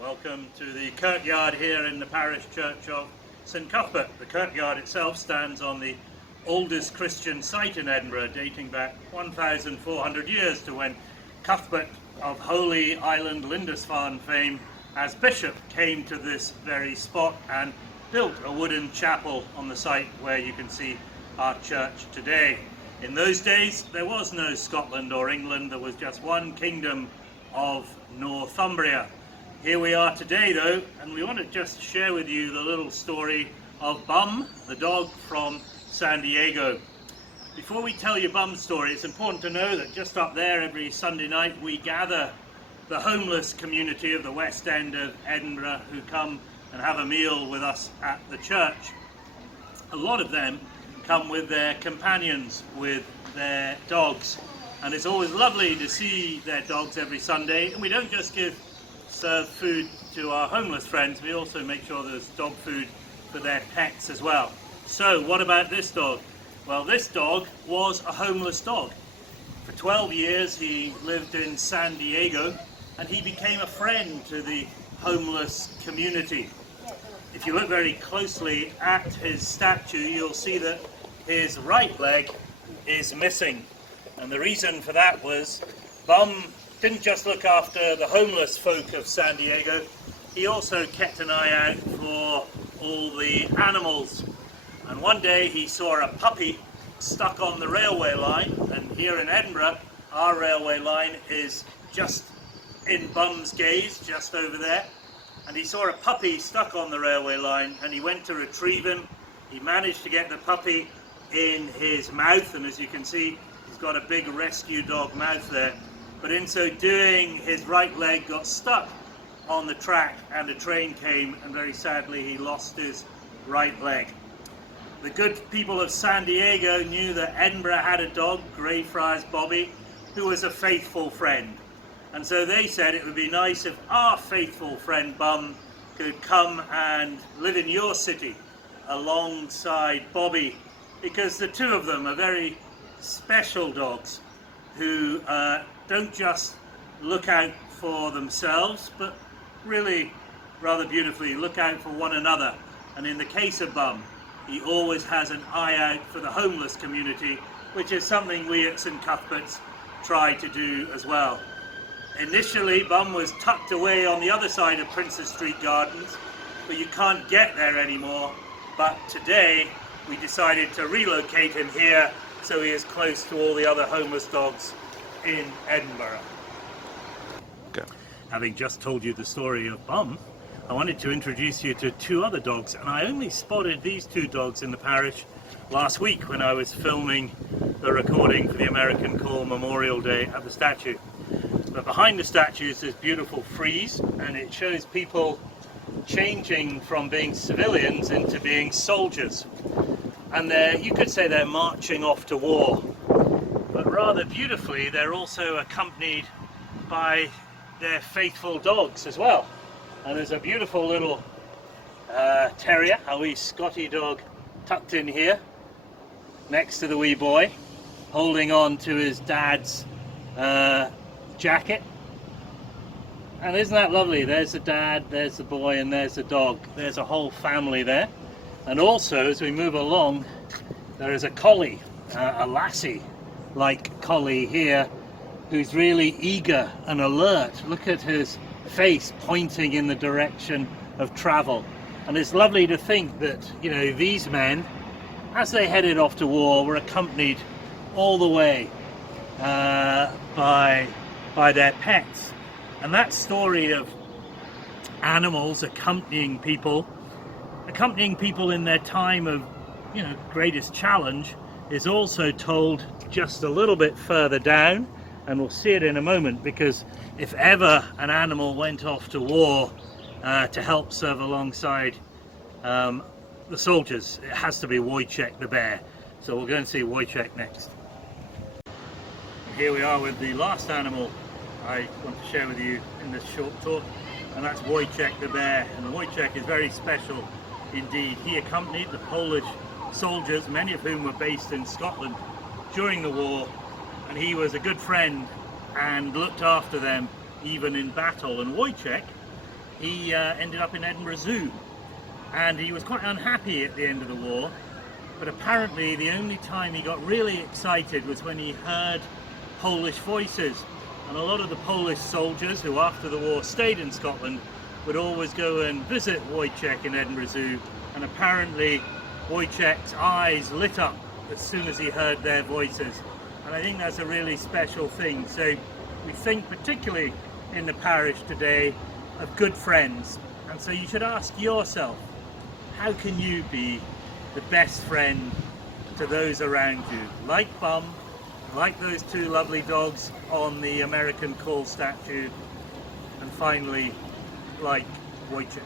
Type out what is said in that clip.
Welcome to the Kirkyard here in the parish church of St Cuthbert. The Kirkyard itself stands on the oldest Christian site in Edinburgh, dating back 1,400 years to when Cuthbert of Holy Island Lindisfarne fame as bishop came to this very spot and built a wooden chapel on the site where you can see our church today. In those days there was no Scotland or England, there was just one kingdom of Northumbria. Here we are today though, and we want to just share with you the little story of Bum, the dog from San Diego. Before we tell you Bum's story, it's important to know that just up there every Sunday night we gather the homeless community of the West End of Edinburgh who come and have a meal with us at the church. A lot of them come with their companions, with their dogs, and it's always lovely to see their dogs every Sunday. And we don't just serve food to our homeless friends, we also make sure there's dog food for their pets as well. So what about this dog? Well, this dog was a homeless dog. For 12 years he lived in San Diego and he became a friend to the homeless community. If you look very closely at his statue, you'll see that his right leg is missing. And the reason for that was Bum didn't just look after the homeless folk of San Diego, he also kept an eye out for all the animals. And one day he saw a puppy stuck on the railway line, and here in Edinburgh our railway line is just in Bum's gaze, just over there. And he saw a puppy stuck on the railway line and he went to retrieve him. He managed to get the puppy in his mouth, and as you can see he's got a big rescue dog mouth there. But in so doing, his right leg got stuck on the track and a train came, and very sadly he lost his right leg. The good people of San Diego knew that Edinburgh had a dog, Greyfriars Bobby, who was a faithful friend. And so they said it would be nice if our faithful friend Bum could come and live in your city alongside Bobby, because the two of them are very special dogs who don't just look out for themselves, but really, rather beautifully, look out for one another. And in the case of Bum, he always has an eye out for the homeless community, which is something we at St Cuthbert's try to do as well. Initially, Bum was tucked away on the other side of Princes Street Gardens, but you can't get there anymore. But today, we decided to relocate him here so he is close to all the other homeless dogs in Edinburgh. Okay. Having just told you the story of Bum, I wanted to introduce you to two other dogs, and I only spotted these two dogs in the parish last week when I was filming the recording for the American Call Memorial Day at the statue. But behind the statue is this beautiful frieze, and it shows people changing from being civilians into being soldiers. And you could say they're marching off to war. But rather beautifully, they're also accompanied by their faithful dogs as well. And there's a beautiful little terrier, a wee Scotty dog, tucked in here next to the wee boy, holding on to his dad's jacket. And isn't that lovely? There's the dad, there's the boy, and there's the dog. There's a whole family there. And also, as we move along, there is a collie, a lassie like collie here, who's really eager and alert. Look at his face pointing in the direction of travel. And it's lovely to think that, you know, these men, as they headed off to war, were accompanied all the way by their pets. And that story of animals accompanying people in their time of, you know, greatest challenge is also told just a little bit further down, and we'll see it in a moment, because if ever an animal went off to war to help serve alongside the soldiers, it has to be Wojciech the bear. So we'll go and see Wojciech next. Here we are with the last animal I want to share with you in this short talk, and that's Wojciech the bear. And Wojciech is very special indeed. He accompanied the Polish soldiers, many of whom were based in Scotland during the war, and he was a good friend and looked after them even in battle. And Wojciech he ended up in Edinburgh Zoo, and he was quite unhappy at the end of the war, but apparently the only time he got really excited was when he heard Polish voices. And a lot of the Polish soldiers who after the war stayed in Scotland would always go and visit Wojciech in Edinburgh Zoo, and apparently Wojciech's eyes lit up as soon as he heard their voices. And I think that's a really special thing. So we think particularly in the parish today of good friends, and so you should ask yourself, how can you be the best friend to those around you? Like Bum, like those two lovely dogs on the American Coal statue, and finally, like Wojciech.